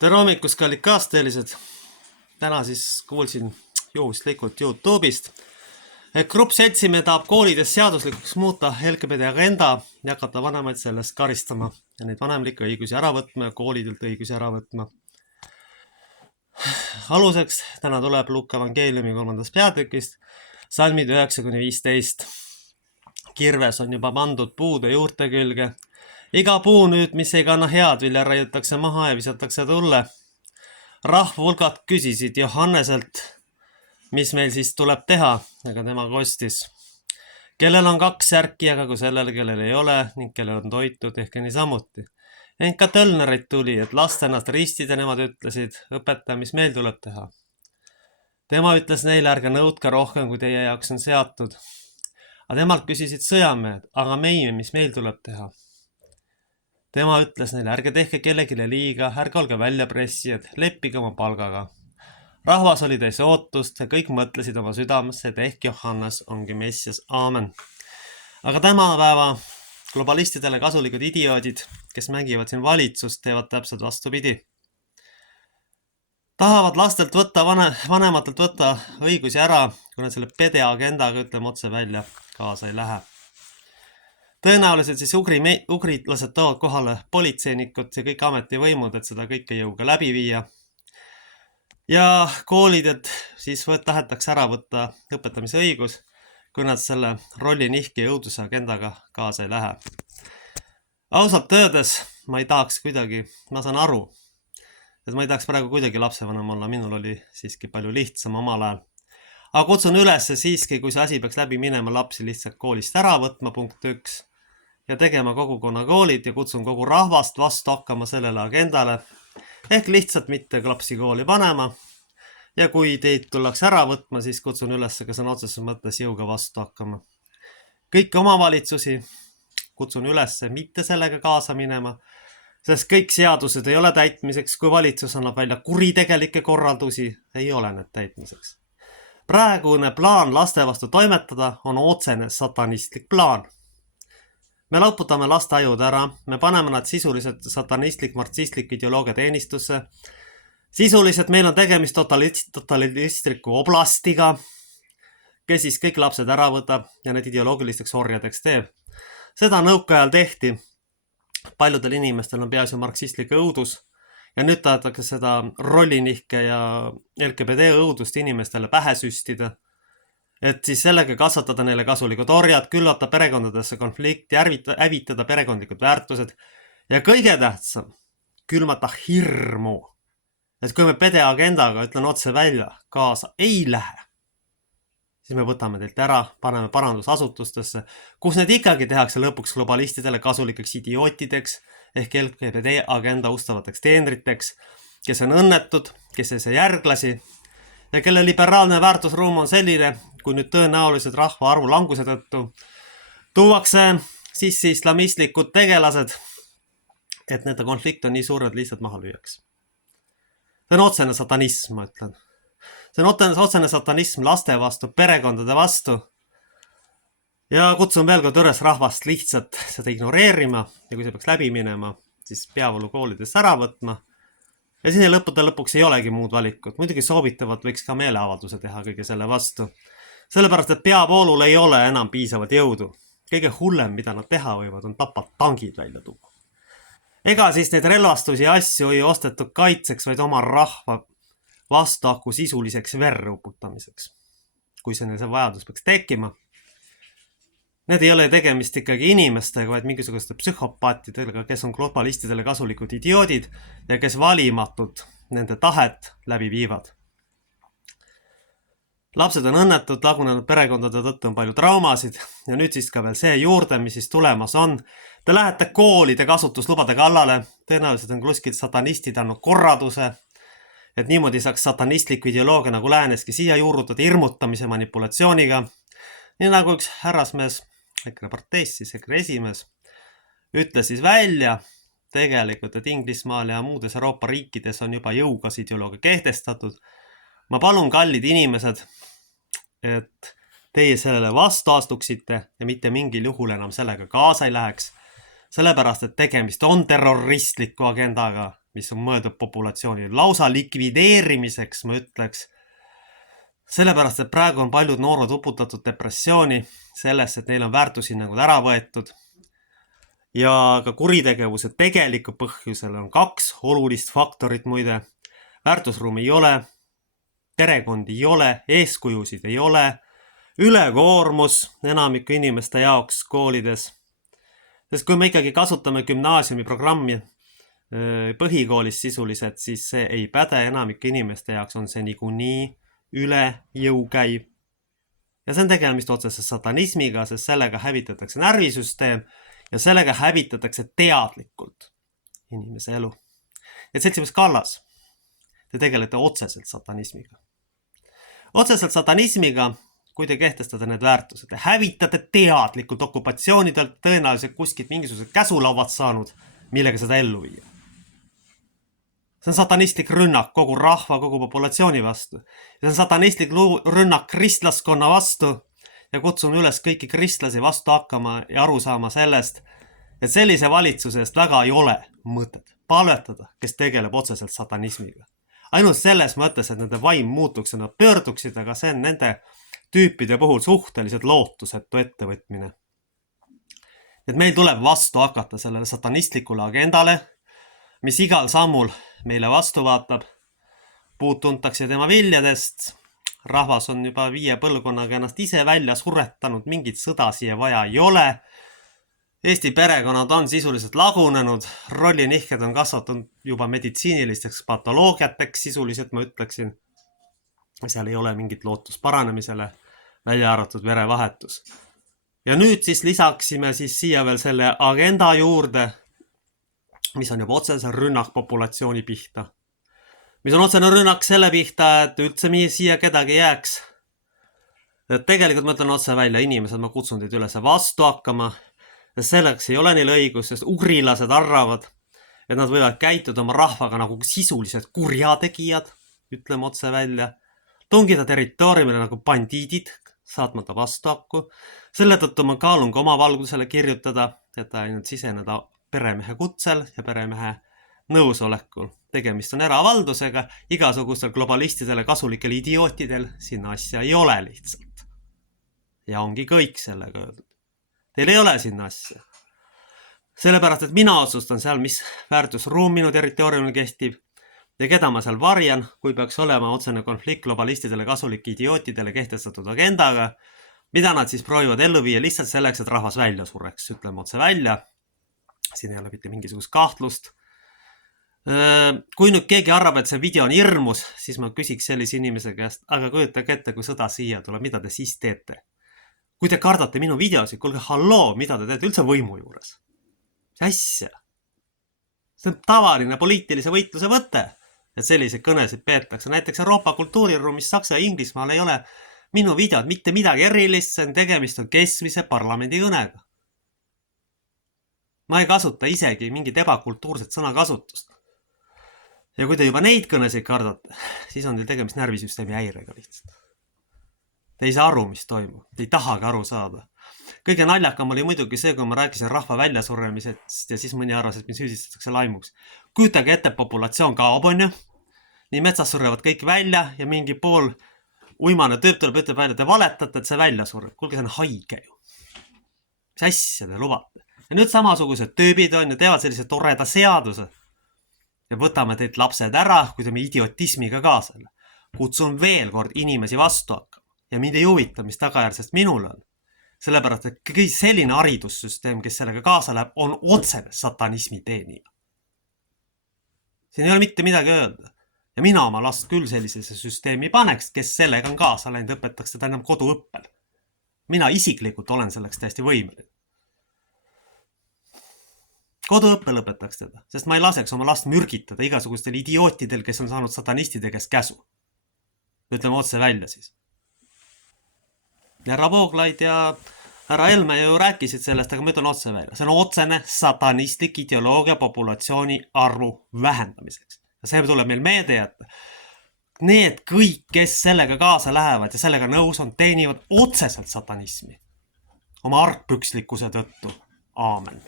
Tere hommikust, kallid kaasteelised. Täna siis kuulsin juhuslikult YouTube'ist, et grupp seltsimehe tahab koolides seaduslikuks muuta LGBT agenda ja hakata vanemaid sellest karistama ja neid vanemlikke õigusi ära võtma ja koolidelt õigusi ära võtma. Aluseks täna tuleb Luuka evangeeliumi 3. peatükist, salmid 9-15. Kirves on juba pandud puude juurte külge. Iga puu nüüd, mis ei kanna head vilja, raiutakse maha ja visatakse tulle. Rahvulgad küsisid Johanneselt, mis meil siis tuleb teha, aga tema kostis. Kellel on 2 särki, aga kui sellel, kellel ei ole ning kellel on toitu, tehke niisamuti. Ent ka tölnereid tuli, et lasta ennast ristida, nemad ütlesid, õpetaja, mis meil tuleb teha. Tema ütles neile, ärge nõudke rohkem, kui teie jaoks on seatud. Aga temalt küsisid sõjamehed, aga meie, mis meil tuleb teha. Tema ütles neile, ärge tehke kellegile liiga, ärge olge väljapressijad, leppige oma palgaga. Rahvas oli täis ootust ja kõik mõtlesid oma südamesse, et ehk Johannes ongi Messias, aamen. Aga tänapäeva globalistidele kasulikud idioodid, kes mängivad siin valitsust, teevad täpselt vastupidi. Tahavad lastelt võtta, vanematelt võtta õigusi ära, kui nad selle pede agendaga, ütleme otse välja, kaasa ei lähe. Tõenäoliselt siis ugritlased toovad kohale politseinikud ja kõik ametivõimud, et seda kõike jõuga läbi viia. Ja koolidelt siis tahetakse ära võtta õpetamise õigus, kui nad selle rolli nihke ja õuduse agendaga kaasa ei lähe. Ausalt öeldes ma ei tahaks kuidagi, ma saan aru, et ma ei tahaks praegu kuidagi lapsevanem olla, minul oli siiski palju lihtsam omal ajal. Aga kutsun üles siiski, kui see asi peaks läbi minema, lapsi lihtsalt koolist ära võtma, punkt 1. Ja tegema kogukonna koolid ja kutsun kogu rahvast vastu hakkama sellele agendale, ehk lihtsalt mitte lapsi kooli panema. Ja kui teid tullakse ära võtma, siis kutsun üles ka sõna otseses mõttes jõuga vastu hakkama. Kõiki omavalitsusi kutsun üles mitte sellega kaasa minema, sest kõik seadused ei ole täitmiseks, kui valitsus annab välja kuritegelikke korraldusi, ei ole need täitmiseks. Praegune plaan laste vastu toimetada on otsene satanistlik plaan. Me lõputame laste ajud ära, me paneme nad sisuliselt satanistlik, marksistlik ideoloogia teenistusse. Sisuliselt meil on tegemist totalistliku oblastiga, kes siis kõik lapsed ära võtab ja need ideoloogilisteks orjadeks teeb. Seda nõukaajal tehti. Paljudel inimestel on peas ju marksistlik õudus ja nüüd tahetakse seda rollinihke ja LGBT õudust inimestele pähe süstida. Et siis sellega kasvatada neile kasulikud orjad, küllata perekondadesse konflikti, hävitada perekondlikud väärtused ja kõige tähtsam, külmata hirmu. Et kui me pede agendaga, ütlen otse välja, kaasa ei lähe, siis me võtame teilt ära, paneme parandusasutustesse, kus need ikkagi tehakse lõpuks globalistidele kasulikeks idiootideks ehk LGBT agenda ustavateks teenriteks, kes on õnnetud, kes ei saa järglasi ja kelle liberaalne väärtusruum on selline, kui nüüd tõenäoliselt rahvaarvu languse tõttu tuuakse sisse islamistlikud tegelased, et nende konflikt on nii suur, et lihtsalt maha lüüaks. See on otsene satanism, ma ütlen. See on otsene satanism laste vastu, perekondade vastu. Ja kutsun veel kord üles rahvast lihtsalt seda ignoreerima ja kui see peaks läbi minema, siis peavoolu koolidest ära võtma. Ja siin lõpuks ei olegi muud valikut. Muidugi soovitavad võiks ka meeleavalduse teha kõige selle vastu. Sellepärast, et peavoolul ei ole enam piisavalt jõudu. Kõige hullem, mida nad teha võivad, on tapad tangid välja tuua. Ega siis neid relvastusi ja asju ei ostetud kaitseks, vaid oma rahva vastuhaku sisuliseks verre uputamiseks. Kui see vajadus peaks tekkima. Need ei ole tegemist ikkagi inimestega, vaid mingisuguste psühhopaatidega, kes on globalistidele kasulikud idioodid ja kes valimatult nende tahet läbi viivad. Lapsed on õnnetud, lagunenud perekondade tõttu on palju traumasid ja nüüd siis ka veel see juurde, mis siis tulemas on. Te lähete koolide kasutuslubade kallale, tõenäoliselt on kuskilt satanistid andnud korraduse, et niimoodi saaks satanistliku ideoloogia nagu lääneski siia juurutada hirmutamise manipulatsiooniga. Nii nagu üks härrasmees EKRE parteis, siis EKRE esimees, ütles siis välja tegelikult, et Inglismaal ja muudes Euroopa riikides on juba jõugas ideoloogia kehtestatud. Ma palun, kallid inimesed, et teie sellele vastu astuksite ja mitte mingil juhul enam sellega kaasa ei läheks, sellepärast, et tegemist on terroristliku agendaga mis on mõeldud populatsiooni lausa likvideerimiseks, ma ütleks. Sellepärast, et praegu on paljud noored uputatud depressiooni sellest, et neil on väärtushinnangud ära võetud. Ja ka kuritegevuse tegeliku põhjusel on 2 olulist faktorit muide. Väärtusruumi ei ole, perekondi ei ole, eeskujusid ei ole, ülekoormus enamiku inimeste jaoks koolides. Sest kui me ikkagi kasutame gümnaasiumi programmi põhikoolis sisuliselt, siis see ei päde enamike inimeste jaoks, on see niikuinii üle jõu käiv. Ja see on tegemist otseselt satanismiga, sest sellega hävitatakse närvisüsteem ja sellega hävitatakse teadlikult inimese elu. Et seltsimees Kallas, te tegelete otseselt satanismiga. Otseselt satanismiga, kui te kehtestate need väärtused, te hävitate teadlikult okupatsioonidelt tõenäoliselt kuskilt mingisugused käsulauad saanud, millega seda ellu viia. See on satanistlik rünnak kogu rahva, kogu populatsiooni vastu. See on satanistlik rünnak kristlaskonna vastu ja kutsun üles kõiki kristlasi vastu hakkama ja aru saama sellest, et sellise valitsuse eest väga ei ole mõtet palvetada, kes tegeleb otseselt satanismiga. Ainult selles mõttes, et nende vaim muutuks ja nad pöörduksid, aga see on nende tüüpide puhul suhteliselt lootusetu ettevõtmine. Et meil tuleb vastu hakata sellele satanistlikule agendale, mis igal sammul meile vastu vaatab. Puud tuntakse tema viljadest. Rahvas on juba 5 põlvkonnaga ennast ise välja suretanud, mingit sõda siia vaja ei ole. Eesti perekonnad on sisuliselt lagunenud, rollinihked on kasvatunud juba meditsiinilisteks patoloogiateks, sisuliselt ma ütleksin. Seal ei ole mingit lootust paranemisele, välja arvatud verevahetus. Ja nüüd siis lisaksime siis siia veel selle agenda juurde, mis on juba otsese rünnak populatsiooni pihta. Mis on otsene rünnak selle pihta, et üldse siia kedagi jääks. Et tegelikult ma ütlen otse välja, inimesed, ma kutsun teid üles vastu hakkama. Selleks ei ole neil õigus, sest ugrilased arvavad, et nad võivad käituda oma rahvaga nagu sisulised kurjategijad, ütleme otse välja. Tungida territooriumile nagu bandiidid, saatmata vastahakku. Selle tõttu ma kaalun ka oma valgusele kirjutada, et ainult siseneda peremehe kutsel ja peremehe nõusolekul. Tegemist on eravaldusega, igasugustel globalistidele kasulikel idiootidel sinna asja ei ole lihtsalt. Ja ongi kõik sellega öeldud. Teil ei ole sinna asja. Sellepärast, et mina otsustan seal, mis väärtusruum minu territooriumil kehtib ja keda ma seal varjan, kui peaks olema otsene konflikt globalistidele kasulike idiootidele kehtestatud agendaga, mida nad siis proovivad ellu viia lihtsalt selleks, et rahvas välja sureks, ütleme otse välja. Siin ei ole mitte mingisugust kahtlust. Kui nüüd keegi arvab, et see video on hirmus, siis ma küsiks sellise inimese käest, aga kujutage ette, kui sõda siia tuleb, mida te siis teete? Kui te kardate minu videosid, kuulge, halloo, mida te teete üldse võimu juures? Mis asja? See on tavaline poliitilise võitluse võte, et selliseid kõnesid peetakse. Näiteks Euroopa kultuuriruumis Saksa ja Inglismaal ei ole minu videod mitte midagi erilist, see on tegemist on keskmise parlamendi kõnega. Ma ei kasuta isegi mingit ebakultuurset sõnakasutust. Ja kui te juba neid kõnesid kardate, siis on teil tegemist närvisüsteemi häirega lihtsalt. Te ei saa aru, mis toimub. Te ei tahagi aru saada. Kõige naljakam oli muidugi see, kui ma rääkisin rahva väljasuremisest ja siis mõni arvas, et mind süüdistatakse laimuks. Kujutage ette, populatsioon kaob, on ju. Nii metsas surevad kõik välja ja mingi pool uimane tüüp tuleb ütleb välja, te valetate, et see välja sureb. Kuulge, see on haige ju. Mis asja te lubate? Ja nüüd samasugused tüübid on ja teevad sellise toreda seaduse. Ja võtame teilt lapsed ära, kui te me idiotismiga kaasale. Kutsun veel kord inimesi vastu hakkama. Ja mind ei huvita, mis tagajärgsest minul on. Sellepärast, et kõik selline haridussüsteem, kes sellega kaasa läheb, on otsene satanismi teenija. Siin ei ole mitte midagi öelda. Ja mina oma last küll sellisesse süsteemi paneks, kes sellega on kaasa läinud, õpetaks teda enam koduõppel. Mina isiklikult olen selleks täiesti võimeline. Koduõppel õpetaks teda, sest ma ei laseks oma last mürgitada igasugustel idiootidel, kes on saanud satanistide käest käsu. Ütleme otse välja siis. Härra Vooglaid ja härra Helme ju rääkisid sellest, aga ma ütlen otse välja. See on otsene satanistlik ideoloogia populatsiooni arvu vähendamiseks. Ja see tuleb meil meelde jätta. Need kõik, kes sellega kaasa lähevad ja sellega nõus on, teenivad otseselt satanismi. Oma argpükslikkuse tõttu. Aamen.